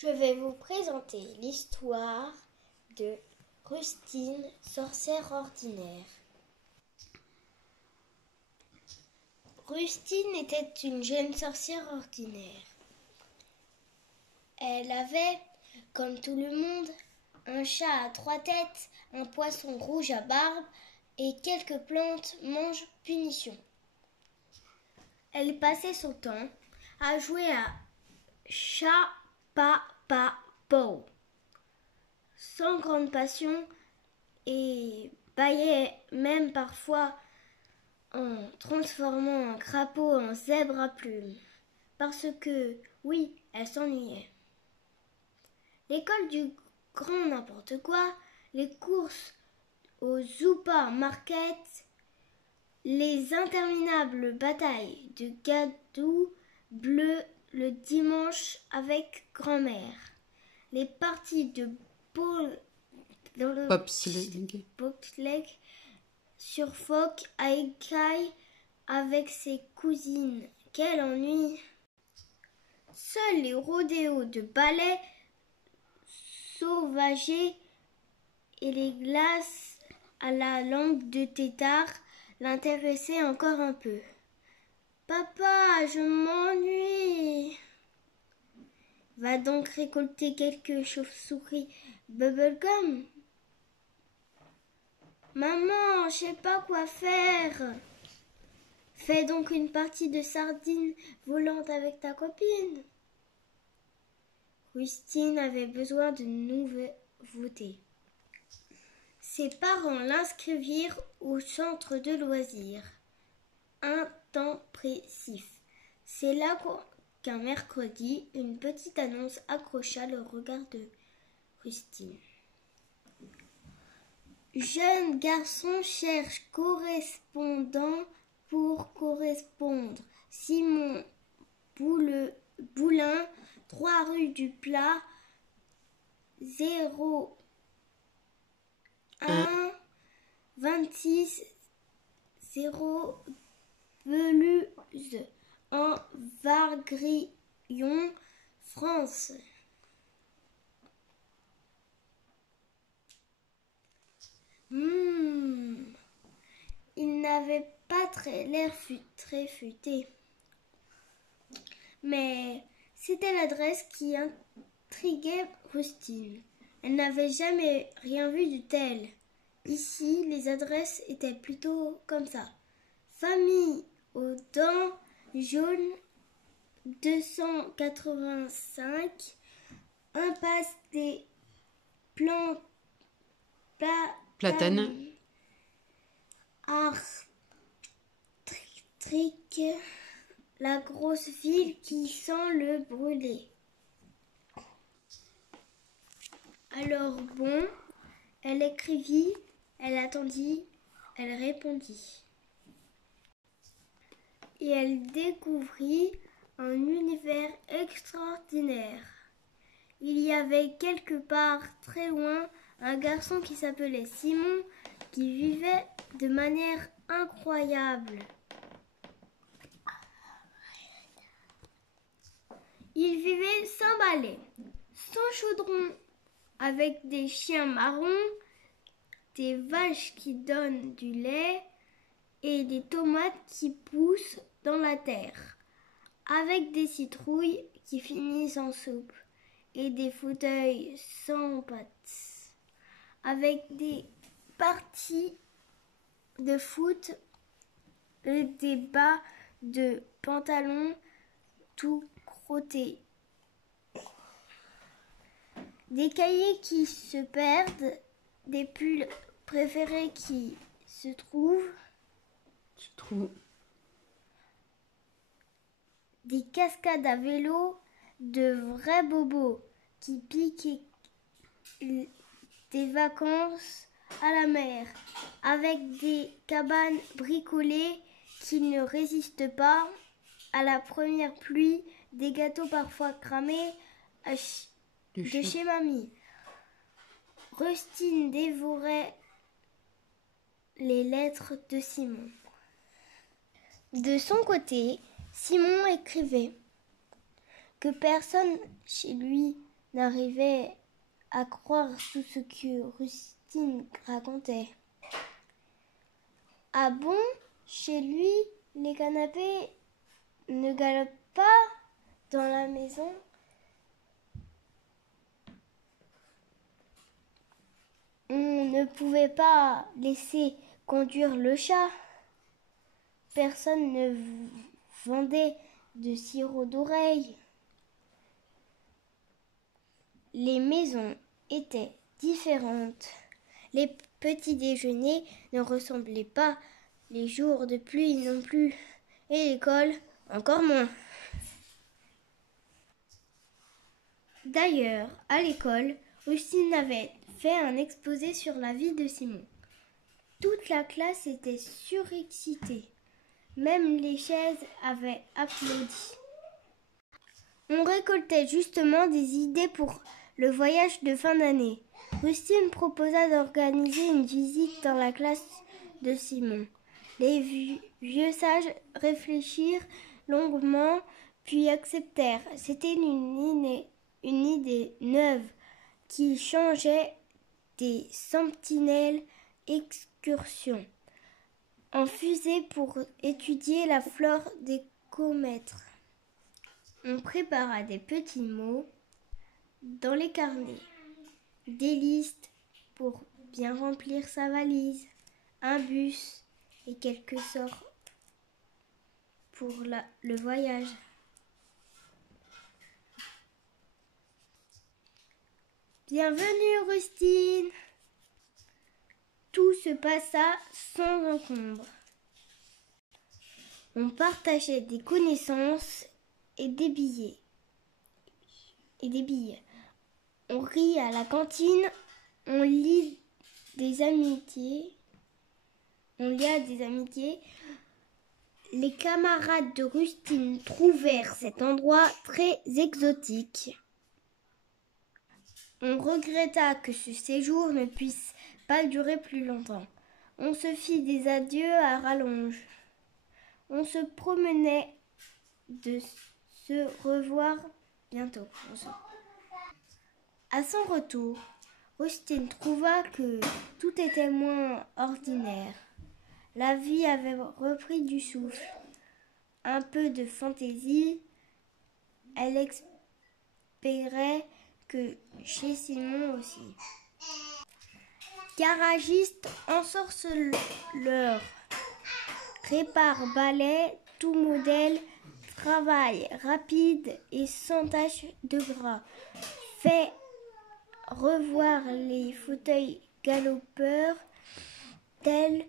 Je vais vous présenter l'histoire de Rustine, sorcière ordinaire. Rustine était une jeune sorcière ordinaire. Elle avait, comme tout le monde, un chat à 3 têtes, un poisson rouge à barbe et quelques plantes mange punition. Elle passait son temps à jouer à chat pa pa po, sans grande passion, et bâillait même parfois en transformant un crapaud en zèbre à plumes, parce que, oui, elle s'ennuyait. L'école du grand n'importe quoi, les courses au Zupa Market, les interminables batailles de gadou bleu le dimanche avec grand-mère, les parties de bobsleigh sur phoque à écailles avec ses cousines. Quel ennui! Seuls les rodéos de balais sauvagés et les glaces à la langue de tétard l'intéressaient encore un peu. Papa, je m'ennuie. Va donc récolter quelques chauves-souris bubblegum. Maman, je sais pas quoi faire. Fais donc une partie de sardines volantes avec ta copine. Rustine avait besoin de nouveautés. Ses parents l'inscrivirent au centre de loisirs intempestif. C'est là qu'un mercredi, une petite annonce accrocha le regard de Rustine. Jeune garçon cherche correspondant pour correspondre. Simon Boulin, 3 rue du Plat, 01 26 0 Beluze en Vargrillon, France. Il n'avait pas l'air très futé. Mais c'était l'adresse qui intriguait Rustine. Elle n'avait jamais rien vu de tel. Ici, les adresses étaient plutôt comme ça. Famille aux dents jaunes, 285, impasse des Platanes. Artrique, la grosse ville qui sent le brûlé. Alors bon, elle écrivit, elle attendit, elle répondit. Et elle découvrit un univers extraordinaire. Il y avait quelque part, très loin, un garçon qui s'appelait Simon, qui vivait de manière incroyable. Il vivait sans balai, sans chaudron, avec des chiens marrons, des vaches qui donnent du lait et des tomates qui poussent dans la terre, avec des citrouilles qui finissent en soupe et des fauteuils sans pattes, avec des parties de foot et des bas de pantalon tout crottés, des cahiers qui se perdent, des pulls préférés qui se trouvent, des cascades à vélo, de vrais bobos qui piquent, des vacances à la mer, avec des cabanes bricolées qui ne résistent pas à la première pluie, des gâteaux parfois cramés de chez mamie. Rustine dévorait les lettres de Simon. De son côté, Simon écrivait que personne chez lui n'arrivait à croire tout ce que Rustine racontait. Ah bon, chez lui, les canapés ne galopent pas dans la maison? On ne pouvait pas laisser conduire le chat. Personne ne vendait de sirop d'oreille. Les maisons étaient différentes. Les petits déjeuners ne ressemblaient pas, les jours de pluie non plus, et l'école encore moins. D'ailleurs, à l'école, Rustine avait fait un exposé sur la vie de Simon. Toute la classe était surexcitée. Même les chaises avaient applaudi. On récoltait justement des idées pour le voyage de fin d'année. Rustine proposa d'organiser une visite dans la classe de Simon. Les vieux sages réfléchirent longuement, puis acceptèrent. C'était une idée neuve qui changeait des sentinelles excursions en fusée pour étudier la flore des comètes. On prépara des petits mots dans les carnets, des listes pour bien remplir sa valise, un bus et quelques sorts pour le voyage. Bienvenue Rustine! Tout se passa sans encombre. On partageait des connaissances et des billets. On rit à la cantine, on lia des amitiés. Les camarades de Rustine trouvèrent cet endroit très exotique. On regretta que ce séjour ne puisse pas durer plus longtemps. On se fit des adieux à rallonge. On se promenait de se revoir bientôt. À son retour, Rustine trouva que tout était moins ordinaire. La vie avait repris du souffle. Un peu de fantaisie. Elle espérait que chez Simon aussi. Garagiste, ensorceleur, répare balai, tout modèle, travail rapide et sans tache de gras. Fait revoir les fauteuils galopeurs, tels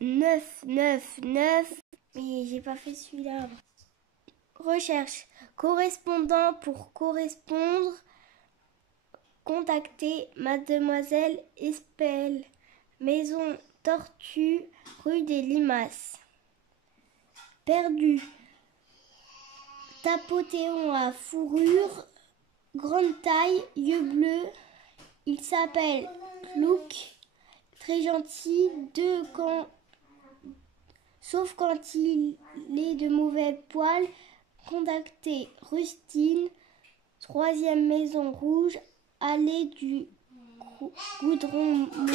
999. Mais j'ai pas fait celui-là. Recherche correspondant pour correspondre. Contactez Mademoiselle Espel, Maison Tortue, rue des Limaces. Perdu. Tapothéon à fourrure, grande taille, yeux bleus. Il s'appelle Clouk, très gentil, sauf quand il est de mauvais poil. Contactez Rustine, 3e maison rouge, allée du Goudron Mou.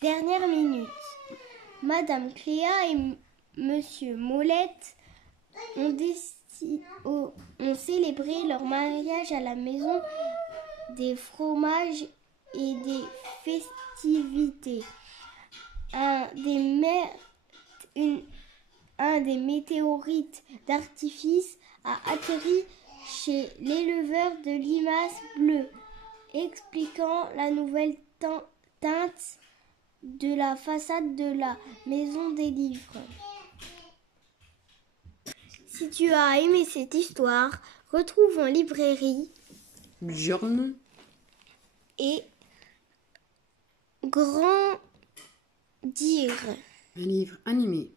Dernière minute. Madame Cléa et Monsieur Molette ont célébré leur mariage à la maison des fromages et des festivités. Un des météorites d'artifice a atterri chez l'éleveur de limaces bleues, expliquant la nouvelle teinte de la façade de la maison des livres. Si tu as aimé cette histoire, retrouve en librairie Björn et Grand Dire. Un livre animé.